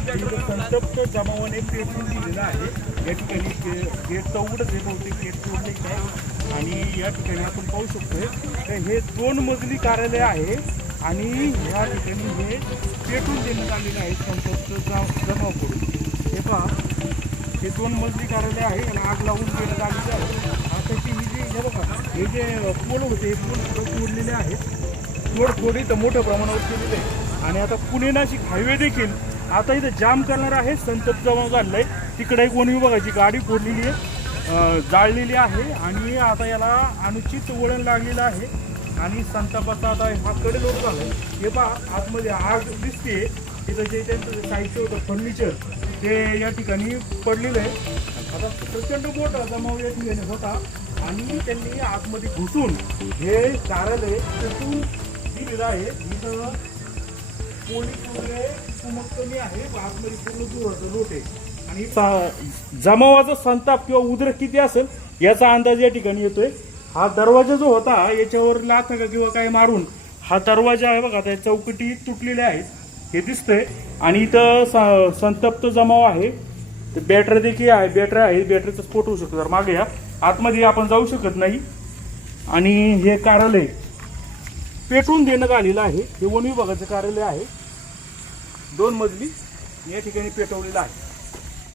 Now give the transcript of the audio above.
संतप्त जमावाने पेटून दिलेला आहे। या ठिकाणी गेटचं उघडच आहे, बहुतेक गेट तोडलेच आहे आणि या ठिकाणी आपण पाहू शकतोय तर हे 2 मजली कार्यालय आहे आणि या ठिकाणी हे पेटून देण्यात आलेलं आहे संतप्त जमावाकडून। हे पहा, हे 2 मजली कार्यालय आहे आणि आग लावून देण्यात आलेली आहे। आता ही जी हे बघा, हे जे पोल होते हे पोल सुद्धा तोडलेले आहेत, तोडफोडी तर मोठ्या प्रमाणावर केलेली आहे आणि आता पुणे नाशिक हायवे देखील आता इथं जाम करणार आहे। संतप्त जमाव झालेला आहे, तिकडे एक वन विभागाची गाडी फोडलेली आहे, जाळलेली आहे आणि आता याला अनुचित वळण लागलेलं आहे आणि संतापाचा आता हा कडेलोट झाला आहे। हे पहा, आतमध्ये आग दिसते, तिथं जे त्यांचं साहित्य होतं फर्निचर ते या ठिकाणी पडलेलं आहे। आता प्रचंड मोठा जमाव या ठिकाणी होता आणि त्यांनी आतमध्ये घुसून हे कार्यालय पेटून दिलेलं आहे। इथं पोलीस वगैरे कमी आहे, आतमध्ये पूर्ण जोराचं लोट आहे आणि जमावाचा संताप किंवा उद्रेक किती असेल याचा अंदाज या ठिकाणी येतोय। हा दरवाजा जो होता याच्यावर लाथा किंवा काय मारून हा दरवाजा आहे बघा, त्या चौकटी तुटलेल्या आहेत हे दिसतंय आणि इथं संतप्त जमाव आहे। तर बॅटरी देखील आहे, बॅटरी आहे, बॅटरीचा स्फोट होऊ शकतो। तर मागे या आतमध्ये आपण जाऊ शकत नाही आणि हे कार्यालय पेटवून देण्यात आलेलं आहे। हे वन विभागाचं कार्यालय आहे, 2 मजली या ठिकाणी पेटवलेलं आहे।